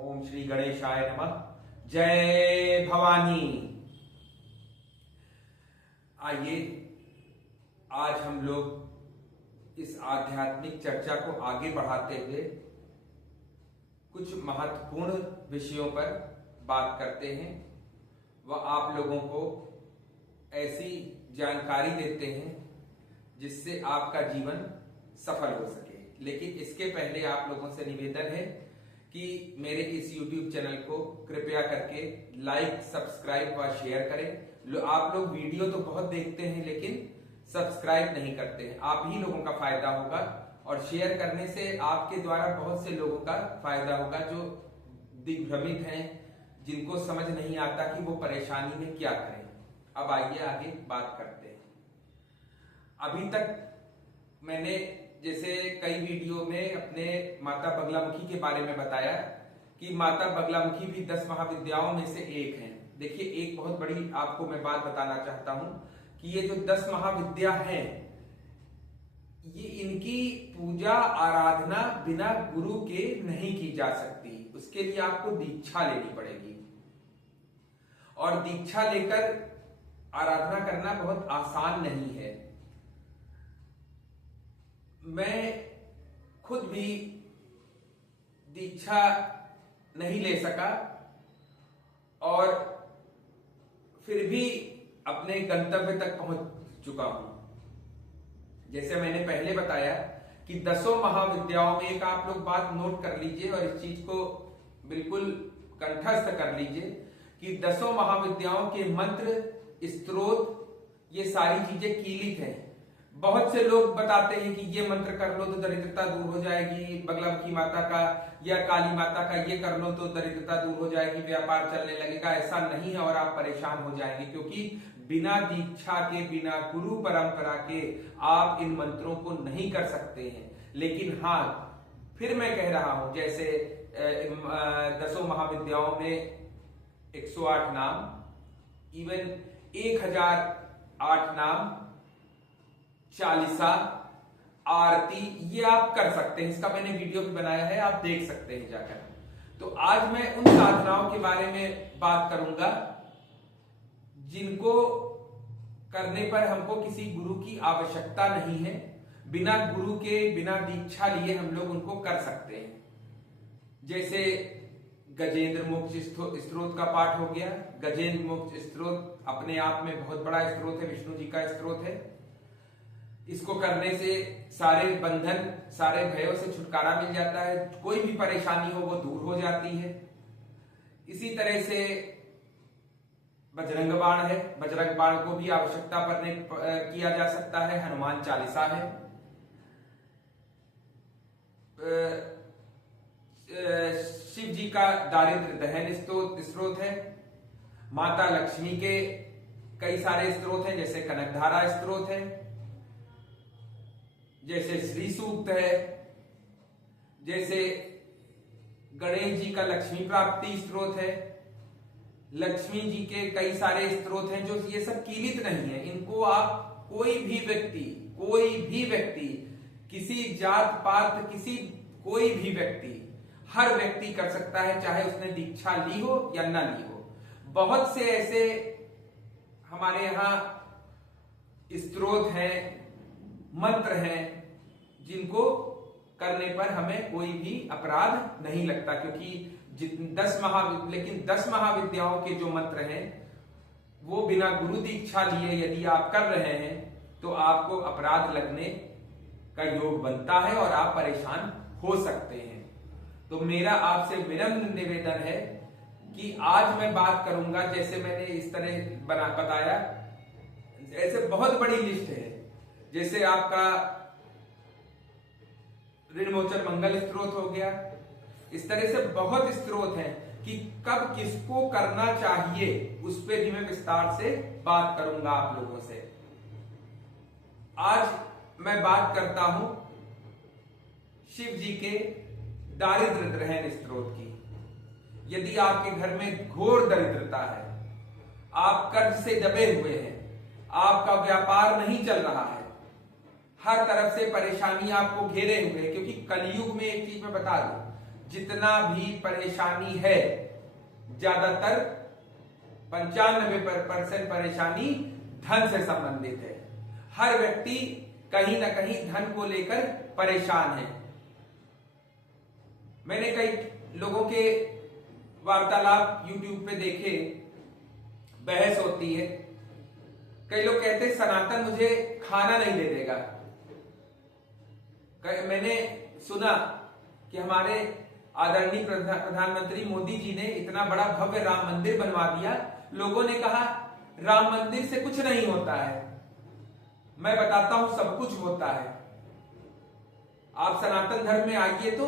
ओम श्री गणेशाय नमः। जय भवानी। आइए आज हम लोग इस आध्यात्मिक चर्चा को आगे बढ़ाते हुए कुछ महत्वपूर्ण विषयों पर बात करते हैं व आप लोगों को ऐसी जानकारी देते हैं जिससे आपका जीवन सफल हो सके। लेकिन इसके पहले आप लोगों से निवेदन है कि मेरे इस YouTube चैनल को कृपया करके लाइक, सब्सक्राइब व शेयर करें। आप लोग वीडियो तो बहुत देखते हैं लेकिन सब्सक्राइब नहीं करते हैं। आप ही लोगों का फायदा होगा और शेयर करने से आपके द्वारा बहुत से लोगों का फायदा होगा जो दिग्भ्रमित हैं, जिनको समझ नहीं आता कि वो परेशानी में क्या करें। अब आइए आगे बात करते हैं। अभी तक मैंने जैसे कई वीडियो में अपने माता बगलामुखी के बारे में बताया कि माता बगलामुखी भी 10 महाविद्याओं में से एक हैं। देखिए, एक बहुत बड़ी आपको मैं बात बताना चाहता हूं कि ये जो 10 महाविद्या हैं, ये इनकी पूजा आराधना बिना गुरु के नहीं की जा सकती। उसके लिए आपको दीक्षा लेनी पड़ेगी और दीक्षा लेकर आराधना करना बहुत आसान नहीं है। मैं खुद भी दीक्षा नहीं ले सका और फिर भी अपने गंतव्य तक पहुंच चुका हूं। जैसे मैंने पहले बताया कि 10 महाविद्याओं में एक आप लोग बात नोट कर लीजिए और इस चीज को बिल्कुल कंठस्थ कर लीजिए कि 10 महाविद्याओं के मंत्र, स्तोत्र, ये सारी चीजें कीलित हैं। बहुत से लोग बताते हैं कि ये मंत्र कर लो तो दरिद्रता दूर हो जाएगी, बगलामुखी माता का या काली माता का ये कर लो तो दरिद्रता दूर हो जाएगी, व्यापार चलने लगेगा। ऐसा नहीं है और आप परेशान हो जाएंगे, क्योंकि बिना दीक्षा के, बिना गुरु परंपरा के आप इन मंत्रों को नहीं कर सकते हैं। लेकिन हाँ, फिर मैं कह रहा हूं, जैसे 10 महाविद्याओं में 108 नाम, इवन 1008 नाम, चालीसा, आरती, ये आप कर सकते हैं। इसका मैंने वीडियो भी बनाया है, आप देख सकते हैं जाकर। तो आज मैं उन साधनाओं के बारे में बात करूंगा जिनको करने पर हमको किसी गुरु की आवश्यकता नहीं है। बिना गुरु के, बिना दीक्षा लिए हम लोग उनको कर सकते हैं। जैसे गजेंद्र मोक्ष स्तोत्र का पाठ हो गया। गजेंद्र मोक्ष स्तोत्र अपने आप में बहुत बड़ा स्तोत्र है, विष्णु जी का स्तोत्र है। इसको करने से सारे बंधन, सारे भयों से छुटकारा मिल जाता है। कोई भी परेशानी हो वो दूर हो जाती है। इसी तरह से बजरंग बाण है, बजरंग बाण को भी आवश्यकता पर किया जा सकता है। हनुमान चालीसा है। शिव जी का दारिद्र दहन स्तोत्र है। माता लक्ष्मी के कई सारे स्तोत्र हैं, जैसे कनकधारा स्तोत्र है, जैसे श्री सूक्त है, जैसे गणेश जी का लक्ष्मी प्राप्ति स्तोत्र है। लक्ष्मी जी के कई सारे स्तोत्र हैं जो ये सब कीलित नहीं है। इनको आप कोई भी व्यक्ति, किसी जात पात, कोई भी व्यक्ति, हर व्यक्ति कर सकता है, चाहे उसने दीक्षा ली हो या ना ली हो। बहुत से ऐसे हमारे यहाँ स्तोत्र हैं, मंत्र हैं, जिनको करने पर हमें कोई भी अपराध नहीं लगता, क्योंकि लेकिन 10 महाविद्याओं के जो मंत्र हैं वो बिना गुरु दीक्षा लिए यदि आप कर रहे हैं तो आपको अपराध लगने का योग बनता है और आप परेशान हो सकते हैं। तो मेरा आपसे विनम्र निवेदन है कि आज मैं बात करूंगा, जैसे मैंने इस तरह बताया, ऐसे बहुत बड़ी लिस्ट है। जैसे आपका ऋणमोचन मंगल स्तोत्र हो गया। इस तरह से बहुत स्तोत्र हैं कि कब किसको करना चाहिए उस पर भी मैं विस्तार से बात करूंगा आप लोगों से। आज मैं बात करता हूं शिव जी के दारिद्र दहन स्तोत्र की। यदि आपके घर में घोर दरिद्रता है, आप कर्ज से दबे हुए हैं, आपका व्यापार नहीं चल रहा है, हर तरफ से परेशानी आपको घेरे हुए, क्योंकि कलयुग में एक चीज मैं बता दूं, जितना भी परेशानी है, ज्यादातर 95% परेशानी धन से संबंधित है। हर व्यक्ति कहीं ना कहीं धन को लेकर परेशान है। मैंने कई लोगों के वार्तालाप YouTube पे देखे, बहस होती है। कई लोग कहते हैं सनातन मुझे खाना नहीं दे देगा। मैंने सुना कि हमारे आदरणीय प्रधानमंत्री मोदी जी ने इतना बड़ा भव्य राम मंदिर बनवा दिया। लोगों ने कहा राम मंदिर से कुछ नहीं होता है। मैं बताता हूं सब कुछ होता है। आप सनातन धर्म में आइए तो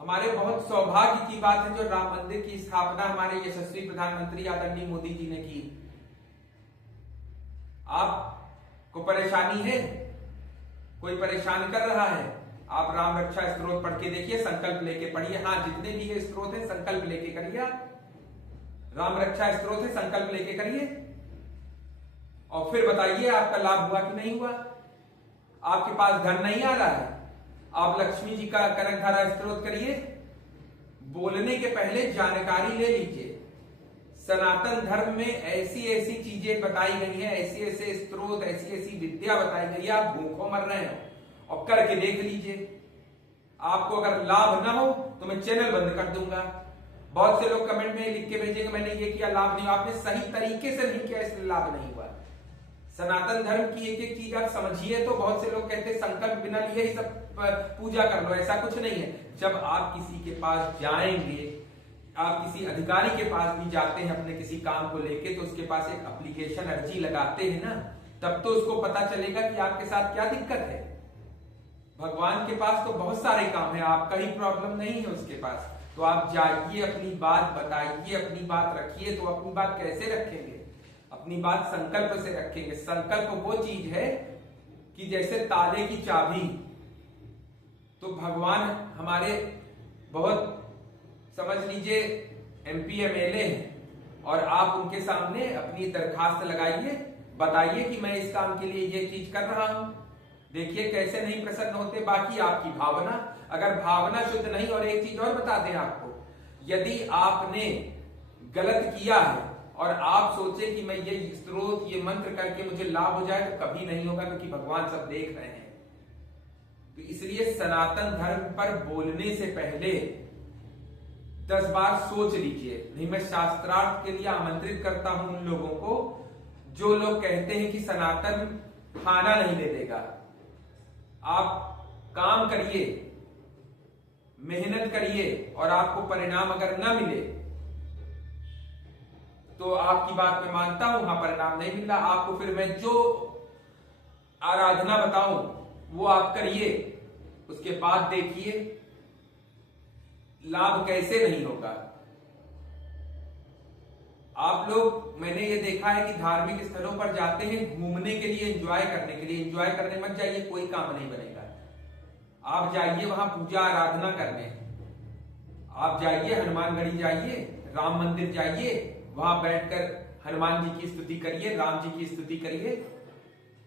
हमारे बहुत सौभाग्य की बात है जो राम मंदिर की स्थापना हमारे यशस्वी प्रधानमंत्री आदरणीय मोदी जी ने की। आपको परेशानी है, कोई परेशान कर रहा है, आप राम रक्षा स्तोत्र पढ़ के देखिए, संकल्प लेके पढ़िए। हाँ, जितने भी ये स्तोत्र है संकल्प लेके करिए। राम रक्षा स्तोत्र है, संकल्प लेके करिए और फिर बताइए आपका लाभ हुआ कि नहीं हुआ। आपके पास धन नहीं आ रहा है, आप लक्ष्मी जी का कनकधारा स्तोत्र करिए। बोलने के पहले जानकारी ले लीजिए। सनातन धर्म में ऐसी ऐसी चीजें बताई गई हैं, ऐसी ऐसे स्त्रोत, ऐसी ऐसी विद्या बताई गई है। आप भूखों मर रहे हैं और करके देख लीजिए। आपको अगर लाभ ना हो तो मैं चैनल बंद कर दूंगा। बहुत से लोग कमेंट में लिख के भेजेंगे मैंने ये किया लाभ नहीं हुआ। आपने सही तरीके से नहीं किया इसलिए लाभ नहीं हुआ। सनातन धर्म की एक एक चीज आप समझिए। तो बहुत से लोग कहते हैं संकल्प बिना लिए ही सब पूजा कर लो, ऐसा कुछ नहीं है। जब आप किसी के पास जाएंगे, आप किसी अधिकारी के पास भी जाते हैं अपने किसी काम को लेके, तो उसके पास एक एप्लीकेशन अर्जी लगाते हैं ना, तब तो उसको पता चलेगा कि आपके साथ क्या दिक्कत है। भगवान के पास तो बहुत सारे काम है, आपका ही प्रॉब्लम नहीं है उसके पास। तो आप जाइए, अपनी बात बताइए, अपनी बात रखिए। तो अपनी बात कैसे रखेंगे? अपनी बात संकल्प से रखेंगे। संकल्प वो चीज है कि जैसे ताले की चाबी। तो भगवान हमारे बहुत समझ लीजिए MP MLA हैं और आप उनके सामने अपनी दरखास्त लगाइए, बताइए कि मैं इस काम के लिए ये चीज कर रहा हूं। देखिए कैसे नहीं प्रसन्न होते। बाकी आपकी भावना, अगर भावना शुद्ध नहीं। और एक चीज और बता दें आपको, यदि आपने गलत किया है और आप सोचे कि मैं ये स्त्रोत, ये मंत्र करके मुझे लाभ हो जाए, तो कभी नहीं होगा, क्योंकि भगवान सब देख रहे हैं। तो इसलिए सनातन धर्म पर बोलने से पहले 10 बार सोच लीजिए। नहीं, मैं शास्त्रार्थ के लिए आमंत्रित करता हूं उन लोगों को जो लोग कहते हैं कि सनातन खाना नहीं दे देगा। आप काम करिए, मेहनत करिए और आपको परिणाम अगर ना मिले तो आपकी बात मैं मानता हूं, हाँ परिणाम नहीं मिला आपको, फिर मैं जो आराधना बताऊं वो आप करिए। उसके बाद देखिए लाभ कैसे नहीं होगा। आप लोग, मैंने ये देखा है कि धार्मिक स्थलों पर जाते हैं घूमने के लिए, एंजॉय करने के लिए। एंजॉय करने मत जाइए, कोई काम नहीं बनेगा। आप जाइए वहां पूजा आराधना करने। आप जाइए हनुमानगढ़ी जाइए, राम मंदिर जाइए, वहां बैठकर हनुमान जी की स्तुति करिए, राम जी की स्तुति करिए।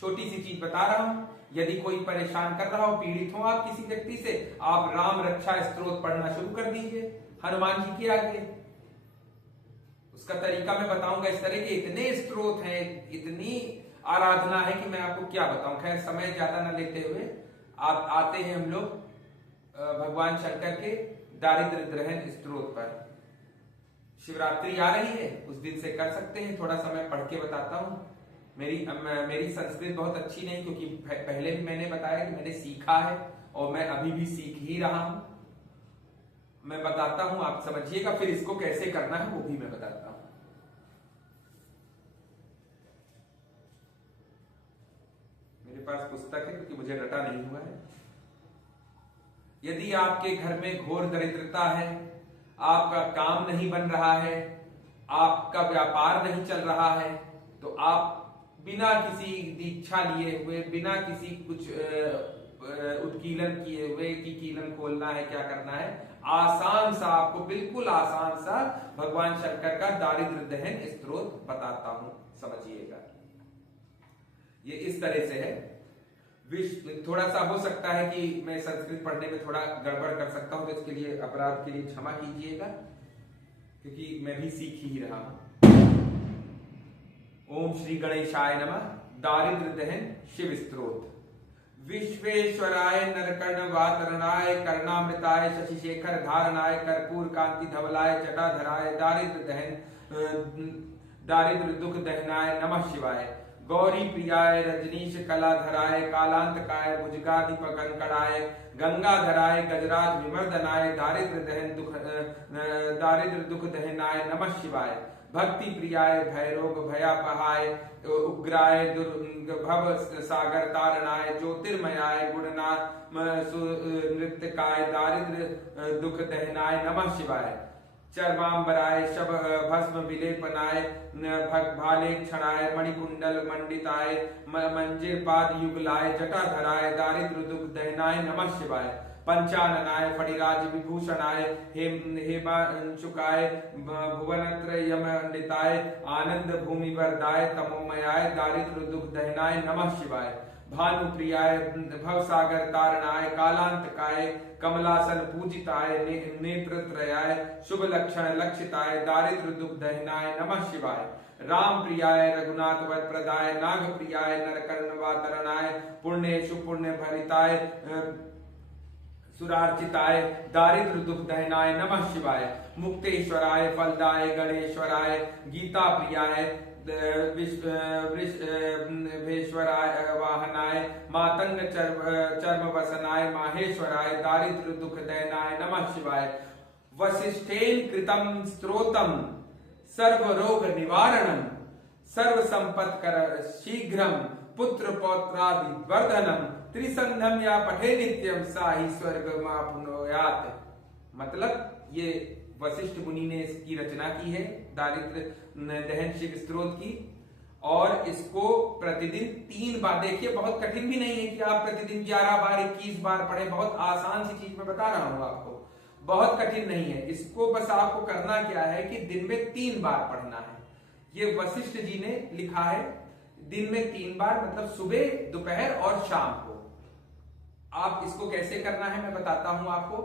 छोटी सी चीज बता रहा हूं, यदि कोई परेशान कर रहा हो, पीड़ित हो आप किसी व्यक्ति से, आप राम रक्षा स्तोत्र पढ़ना शुरू कर दीजिए हनुमान जी के आगे। उसका तरीका मैं बताऊंगा। इस तरह के इतने स्तोत्र हैं, इतनी आराधना है कि मैं आपको क्या बताऊं। खैर समय ज्यादा न लेते हुए आप आते हैं हम लोग भगवान शंकर के दारिद्र्य दहन स्तोत्र पर। शिवरात्रि आ रही है, उस दिन से कर सकते हैं। थोड़ा समय पढ़ के बताता हूं। मेरी संस्कृत बहुत अच्छी नहीं, क्योंकि पहले भी मैंने बताया कि मैंने सीखा है और मैं अभी भी सीख ही रहा हूं। मैं बताता हूं, आप समझिएगा, फिर इसको कैसे करना है वो भी मैं बताता हूं। मेरे पास पुस्तक है क्योंकि मुझे रटा नहीं हुआ है। यदि आपके घर में घोर दरिद्रता है, आपका काम नहीं बन रहा है, आपका व्यापार नहीं चल रहा है, तो आप बिना किसी दीक्षा लिए हुए, बिना किसी कुछ उत्कीलन किए हुए कि कीलन खोलना है, क्या करना है, आसान सा, आपको बिल्कुल आसान सा भगवान शंकर का दारिद्र्य दहन स्तोत्र बताता हूं, समझिएगा। ये इस तरह से है। थोड़ा सा हो सकता है कि मैं संस्कृत पढ़ने में थोड़ा गड़बड़ कर सकता हूं, तो इसके लिए अपराध के लिए क्षमा कीजिएगा, क्योंकि मैं भी सीख ही रहा हूं। ओम श्री गणेशाय नमः। दारिद्र दहन शिव स्तोत्र। विश्वेश्वराय नरकर्ण वातरणाय कर्णामृताय शशिशेखर धारणाय कर्पूर कांति धवलाय जटाधराय दारिद्र दुख दहनाय नमः शिवाय। गौरी प्रियाय रजनीश कलाधराय कालांतकाय भुजगाधिप कंकड़ाय गंगाधराय गजराज विमर्दनाय दारिद्र दुख दहनाय नमः शिवाय। भक्ति प्रियाय भयरोग भयापहाय उग्राय भव सागर तारणाय ज्योतिर्मयाय गुणनाथ नृत्यकाय दारिद्र दुख दहनाय नमः शिवाय। चर्मांबराय शब भस्म विलेपनाय भाले क्षणाय मणिकुंडल मंडिताय मंजिर पाद युगलाय जटाधराय दारिद्र दुख दहनाय नमः शिवाय। पंचाननाय फणिराज विभूषणाय हेमांशुकाय भुवनत्रयमंडिताय आनंद भूमि वरदाय तमोमयाय दारिद्र दुख दहनाय नमः शिवाय। भानुप्रियाय भवसागर तारणाय कालांतकाय कमलासन पूजिताय नेत्रत्रयाय शुभ लक्षण लक्षिताय दारिद्र दुख दहनाय नमः शिवाय। राम प्रियाय रघुनाथ वर प्रदाय नाग प्रियाय नरकर्ण वातरणाय पुण्येषु पुण्य भरिताय सुरार्चिताय दारिद्र दुख दहनाय नमः शिवाय। मुक्तेश्वराय फलदाय गणेश्वराय गीता प्रियाय विश्वेश्वराय वाहनाय मातंग चर्म वसनाय माहेश्वराय दारिद्र दुख दहनाय नमः शिवाय। वसिष्ठेन कृतं स्तोत्रम सर्व रोग निवारणम सर्व संपत्कर शीघ्रम पुत्र पौत्रादि वर्धनम त्रिसंध्यम या पठे नित्यम साहि स्वर्गमाप्नुयात्। मतलब ये वशिष्ठ मुनि ने इसकी रचना की है दारिद्र दहन शिव स्तोत्र की, और इसको प्रतिदिन 3 बार, देखिए बहुत कठिन भी नहीं है कि आप प्रतिदिन 11 बार 21 बार पढ़ें, बहुत आसान सी चीज मैं बता रहा हूं आपको, बहुत कठिन नहीं है। इसको बस आपको करना क्या है कि दिन में 3 बार पढ़ना है। ये वशिष्ठ जी ने लिखा है, दिन में 3 बार, मतलब सुबह दोपहर और शाम को। आप इसको कैसे करना है मैं बताता हूं आपको,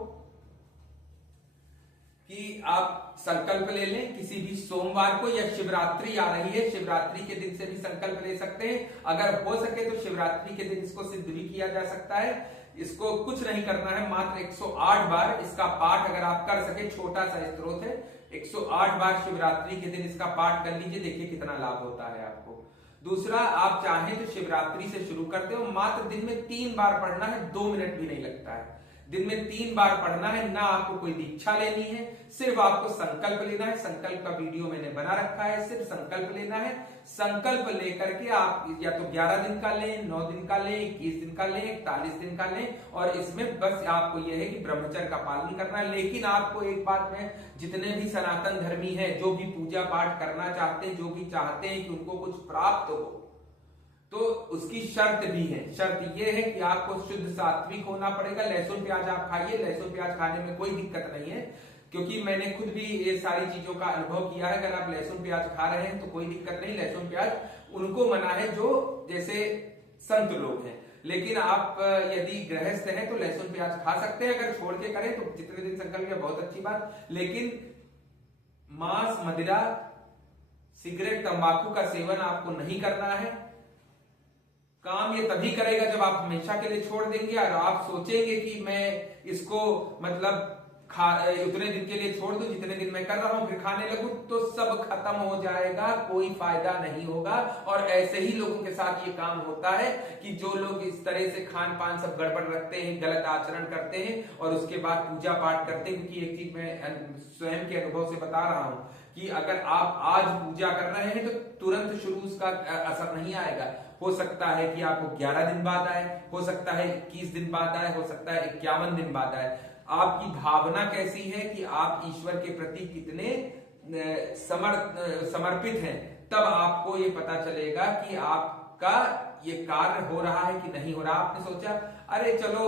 कि आप संकल्प ले लें किसी भी सोमवार को, या शिवरात्रि आ रही है, शिवरात्रि के दिन से भी संकल्प ले सकते हैं। अगर हो सके तो शिवरात्रि के दिन इसको सिद्ध भी किया जा सकता है। इसको कुछ नहीं करना है, मात्र 108 बार इसका पाठ अगर आप कर सके, छोटा सा स्त्रोत है, 108 बार शिवरात्रि के दिन इसका पाठ कर लीजिए, देखिए कितना लाभ होता है आपको। दूसरा, आप चाहें तो शिवरात्रि से शुरू करते हो, मात्र दिन में 3 बार पढ़ना है, 2 मिनट भी नहीं लगता है। दिन में 3 बार पढ़ना है, ना आपको कोई दीक्षा लेनी है, सिर्फ आपको संकल्प लेना है। संकल्प का वीडियो मैंने बना रखा है, सिर्फ संकल्प लेना है। संकल्प लेकर के आप या तो 11 दिन का लें, 9 दिन का लें, 21 दिन का लें, 41 दिन का लें, और इसमें बस आपको यह है कि ब्रह्मचर्य का पालन करना है। लेकिन आपको एक बात में, जितने भी सनातन धर्मी हैं, जो भी पूजा पाठ करना चाहते हैं, जो भी चाहते हैं कि उनको कुछ प्राप्त हो, तो उसकी शर्त भी है। शर्त यह है कि आपको शुद्ध सात्विक होना पड़ेगा। लहसुन प्याज आप खाइए, लहसुन प्याज खाने में कोई दिक्कत नहीं है, क्योंकि मैंने खुद भी ये सारी चीजों का अनुभव किया है। अगर आप लहसुन प्याज खा रहे हैं तो कोई दिक्कत नहीं, लहसुन प्याज उनको मना है जो जैसे संत लोग हैं। लेकिन आप यदि गृहस्थ हैं तो लहसुन प्याज खा सकते हैं। अगर छोड़ के करें तो जितने दिन संकल्प किया बहुत अच्छी बात। लेकिन मांस, मदिरा, सिगरेट, तंबाकू का सेवन आपको नहीं करना है। काम ये तभी करेगा जब आप हमेशा के लिए छोड़ देंगे, और आप सोचेंगे कि मैं इसको मतलब उतने दिन के लिए छोड़ दूं जितने दिन मैं कर रहा हूं, फिर खाने लगूं, तो सब खत्म हो जाएगा, कोई फायदा नहीं होगा। और ऐसे ही लोगों के साथ ये काम होता है कि जो लोग इस तरह से खान पान सब गड़बड़ रखते हैं, गलत आचरण करते हैं, और उसके बाद पूजा पाठ करते हैं। क्योंकि एक चीज मैं स्वयं के अनुभव से बता रहा हूं कि अगर आप आज पूजा कर रहे हैं तो तुरंत शुरू उसका असर नहीं आएगा। हो सकता है कि आपको 11 दिन बाद आए, हो सकता है 21 दिन बाद आए, हो सकता है 51 दिन बाद आए। आपकी भावना कैसी है कि आप ईश्वर के प्रति कितने समर्पित हैं, तब आपको ये पता चलेगा कि आपका ये कार्य हो रहा है कि नहीं हो रहा। आपने सोचा अरे चलो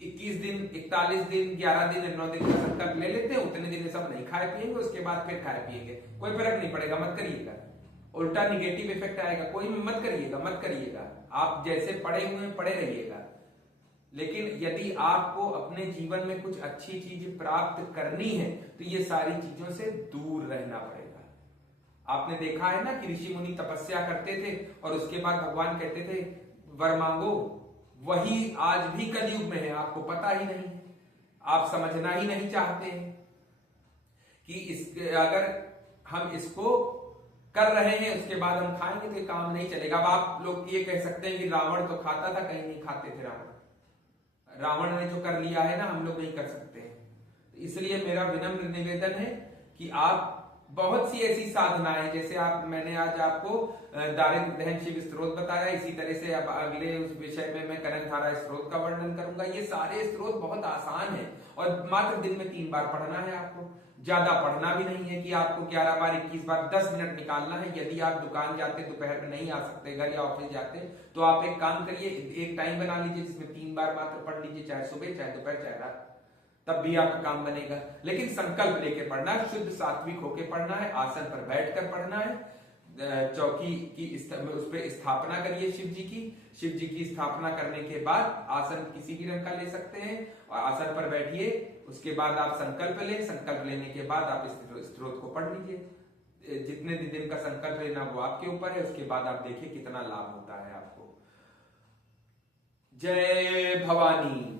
21 दिन, 41 दिन, 11 दिन, 9 दिन का संकल्प ले लेते हैं, उतने दिन सब नहीं खाए पिएंगे, उसके बाद फिर खाए पिएंगे, कोई फर्क नहीं पड़ेगा, मत करिएगा। उल्टा निगेटिव इफेक्ट आएगा। कोई मत करिएगा, मत करिएगा, आप जैसे पढ़े हुए हैं पढ़े रहिएगा। लेकिन यदि आपको अपने जीवन में कुछ अच्छी चीज प्राप्त करनी है तो ये सारी चीजों से दूर रहना पड़ेगा। आपने देखा है ना कि ऋषि मुनि तपस्या करते थे और उसके बाद भगवान कहते थे वर मांगो, वही आज भी कलयुग में है, आपको पता ही नहीं है, आप समझना ही नहीं चाहते हैं कि अगर हम इसको कर रहे हैं उसके बाद हम खाएंगे तो काम नहीं चलेगा। अब आप लोग ये कह सकते हैं कि रावण तो खाता था, कहीं नहीं खाते थे रावण ने जो कर लिया है ना, हम लोग नहीं कर सकते हैं। इसलिए मेरा विनम्र निवेदन है कि आप बहुत सी ऐसी साधनाएं, जैसे मैंने आज आपको दारिद्र्य दहन शिव स्त्रोत बताया, इसी तरह से अब अगले उस विषय में मैं कनक धारा स्त्रोत का वर्णन करूंगा। ये सारे स्त्रोत बहुत आसान है और मात्र दिन में 3 बार पढ़ना है आपको। ज्यादा पढ़ना भी नहीं है कि आपको 11 बार 21 बार 10 मिनट निकालना है। यदि आप दुकान जाते दोपहर में नहीं आ सकते, घर या ऑफिस जाते, तो आप एक काम करिए, एक टाइम बना लीजिए जिसमें 3 बार मात्र पढ़ लीजिए, चाहे सुबह चाहे दोपहर चाहे रात, तब भी आपका काम बनेगा। लेकिन संकल्प लेके पढ़ना है, शुद्ध सात्विक होके पढ़ना है, आसन पर बैठकर पढ़ना है, चौकी की उस पर स्थापना करिए शिव जी की स्थापना करने के बाद आसन किसी भी रंग का ले सकते हैं और आसन पर बैठिए। उसके बाद आप संकल्प लें, संकल्प लेने के बाद आप इस स्त्रोत को पढ़ लीजिए। जितने दिन का संकल्प लेना वो आपके ऊपर है, उसके बाद आप देखिए कितना लाभ होता है आपको। जय भवानी।